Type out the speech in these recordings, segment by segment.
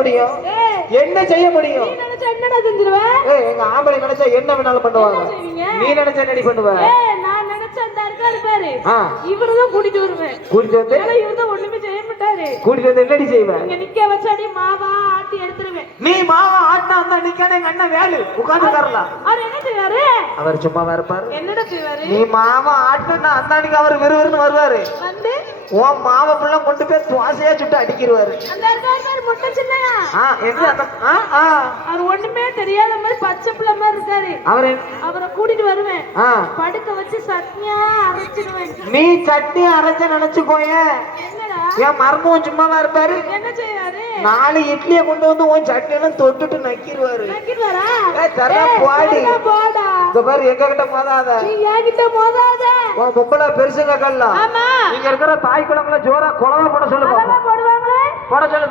முடியும் என்ன செய்ய முடியும் எங்க ஆம்பளை நினைச்சா என்ன வேணாலும் பண்ணுவாங்க? நீ நினைச்சா என்னடி பண்ணுவ நான் நினைச்சா இந்த இருக்காரு பாரு. இவரைதான் கூட்டிட்டு வருவேன். கூட்டிட்டு வந்து ஆனா இவர்தான் ஒண்ணுமே செய்ய மாட்டாரு. கூட்டிட்டு வந்து என்னடி செய்வ இங்க நிக்க வச்சாடி மாவா ஆட்டி எடுத்துருவேன். நீ மாவா ஆட்டினா வந்தா நிக்காத எங்க அண்ணன் வேலு உட்கார்ந்து தரலாம் அவர் என்ன செய்வாரு? அவர் சும்மாவா இருப்பாரு என்னடா செய்வாரு? நீ மாவா ஆட்டினா அந்தானிக்கு அவர் விறுவிறுன்னு வருவாரு வந்து, உன் மாவை ஃபுல்லா கொண்டு போய் துவாசையா சுட்டு ஆ அவர் ஒண்ணுமே தெரியாத மாதிரி பச்சை பிள்ளை மாதிரி இருக்காரு. அவர் அவரை கூட்டிட்டு வருவேன். படுக்க வச்சு சட்னியா அரைச்சிடுவேன். நீ சட்னி அரைச்ச நினைச்சுக்கோயே. என்னடா? என் மர்மம் சும்மாவா இருப்பாரு? என்ன செய்வாரு? நாலு இட்லியை கொண்டு வந்து உன் சட்னியெல்லாம் தொட்டுட்டு நக்கிடுவாரு? நக்கிடுவாரா? போடி. இந்த பாரு எங்க கிட்ட மோதாத நீ என்கிட்ட மோதாத. உன் பொம்பளை பெருசுங்க கல்லாம் ஆமா. இங்க இருக்கிற தாய் குளம்ல ஜோரா குளமா போட சொல்லு அதெல்லாம் போடுவாங்களே? போட சொல்லு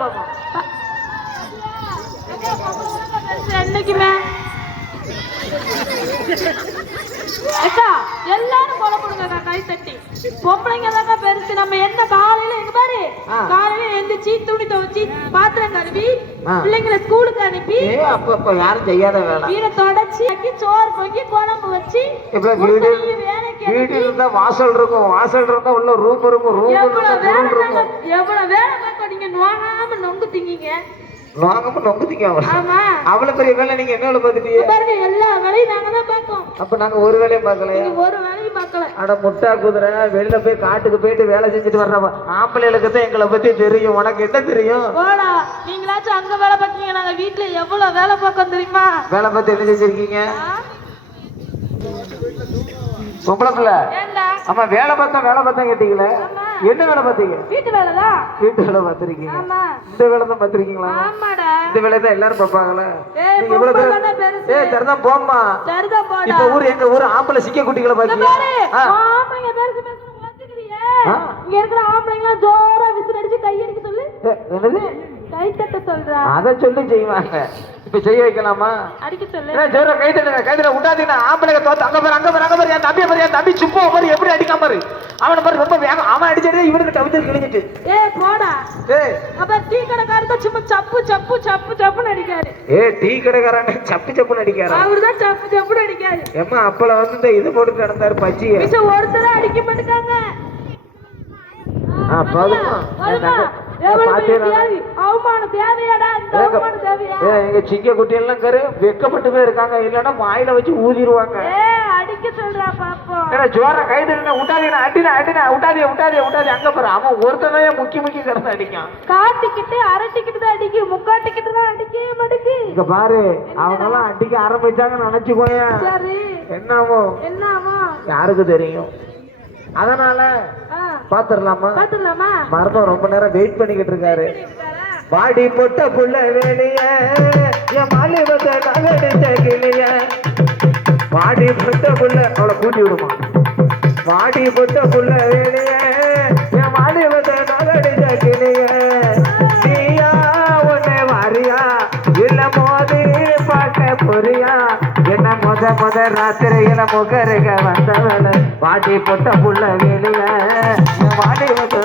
அக்கா எல்லாரும் கொலை கொடுங்க கை தட்டி பொம்பளைங்க தாங்க பெருசு நம்ம என்ன காலையில பாரு. காலையில எந்திரிச்சு துணி துவைச்சு பாத்திரம் கழுவி. பிள்ளைங்களை ஸ்கூலுக்கு அனுப்பி அப்ப யாரும் செய்யாத வேலை. வீடை தொடச்சி ஆக்கி சோறு பொங்கி குழம்பு வச்சு இப்ப வீடு வீடு இருந்தா வாசல் இருக்கும். வாசல் இருந்தா உள்ள ரூம் இருக்கும். ரூம் வேலை இருக்கும். நாங்க- எவ்வளவு வேலை பார்க்க நீங்க நோகாம நொங்கு திங்கிங்க நாங்க நொங்குதிங்க அவள. ஆமா. அவ்வளவு பெரிய வேலை நீங்க என்ன வேலை பார்த்துட்டீங்க? பாருங்க எல்லா வேலையும் நாங்க தான் பார்க்கோம். அப்ப நாங்க ஒரு வேலையும் பார்க்கலையா? நீங்க ஒரு வேலையும் பார்க்கல அட முட்டா குதிரை வெளியில போய் காட்டுக்கு போயிட்டு வேலை செஞ்சுட்டு வர்றவ ஆம்பளைகளுக்கு தான் எங்களை பத்தி தெரியும். உனக்கு என்ன தெரியும்? போடா நீங்களாச்சும் அங்க வேலை பார்க்கீங்க நாங்க வீட்டுல எவ்வளவு வேலை பார்க்கோம் தெரியுமா? வேலை பார்த்து என்ன செஞ்சிருக்கீங்க? பொம்பளை பிள்ளை. ஆமா வேலை பார்த்தா வேலை பார்த்தா கேட்டீங்களே. என்ன வேலை பார்த்தீங்க? வீட்டு வேலைதான் வீட்டு வேலை பார்த்திருக்கீங்க. ஆமா. இந்த வேலை தான் பார்த்திருக்கீங்களா? ஆமாடா. இந்த வேலையை தான் எல்லாரும் பார்ப்பாங்களே? ஏய் நீங்க இவ்வளவு தானே பெருசு. ஏய் சரிதான் போம்மா. சரிதான் போடா. இப்ப ஊர் எங்க ஊர் ஆம்பளை சிக்க குட்டிகளை பாத்தீங்க பாரு. ஆ. ஆம்பளைங்க பெருசு பெருசு வச்சுக்கிறியே ஆ. இங்க இருக்கிற ஆம்பளைங்க ஜோரா விசில் அடிச்சு கையடிக்க சொல்லு. என்னது? கை தட்ட சொல்றா. அதை சொல்லி செய்வாங்க. இப்ப செய்ய வைக்கலாமா? அடிக்க சொல்லு. ஏ ஜோர கை தட்டுங்க. கை தட்ட விட்டாதீங்கன்னா ஆம்பளைங்க தோத்து அங்க பாரு அங்க பாரு அங்க பாரு. என் தம்பி பாரு என் தம்பி சும்மா பாரு எப்படி அடிக்காம பாரு. அவனை பாரு ரொம்ப வேகம். அவன் அடிச்சதே இவனுக்கு தவிர்த்து கிழிஞ்சிட்டு. ஏய் போடா. ஏய். அப்ப டீ கடைக்காரர் தான் சும்மா சப்பு சப்பு சப்பு சப்புன்னு அடிக்காரு. ஏ டீ கடைக்காரன் சப்பு சப்புன்னு அடிக்காரன் அவருதான் சப்பு சப்புன்னு அடிக்காரு. ஏம்மா அப்பல வந்து இந்த இது போட்டு நடந்தாரு பஜ்ஜிய மிச்ச ஒருத்தர் அடிக்க மாட்டாங்க ஆ, போதுமா? எங்க சிங்க குட்டி எல்லாம் கரு வெக்கப்பட்டுமே இருக்காங்க இல்லன்னா வாயில வச்சு ஊதிருவாங்க ஏ அடிக்க சொல்றா பாப்போம். ஜோர கை தட்டுங்க விட்டாதீங்க அடினா அடினா விட்டாதே விட்டாதே விட்டாதே அங்க பாரு அவன் ஒருத்தனையே முக்கி முக்கி கிடந்து அடிக்கான். காட்டிக்கிட்டு அரட்டிக்கிட்டு தான் அடிக்கு முக்காட்டிக்கிட்டு தான் அடிக்கவே இங்க பாரு அவங்க எல்லாம் அடிக்க ஆரம்பிச்சாங்கன்னு நினைச்சுக்கோய சரி. என்ன ஆகும் என்ன ஆமா யாருக்கு தெரியும்? அதனால பாத்துடலாமா பாத்துடலாமா மருமம் ரொம்ப நேரம் வெயிட் பண்ணிக்கிட்டு இருக்காரு. வாடி பொட்ட புள்ள வேலைய என் மாலிபத்தை நகடிச்ச கிளிய. வாடி பொட்ட புள்ள அவளை கூட்டி விடுமா? வாடி பொட்ட புள்ள வேலைய முத முத ராத்திரியில முகருக வந்தவள. வாடி பொட்ட புள்ள வேலைய என் வாடி வந்து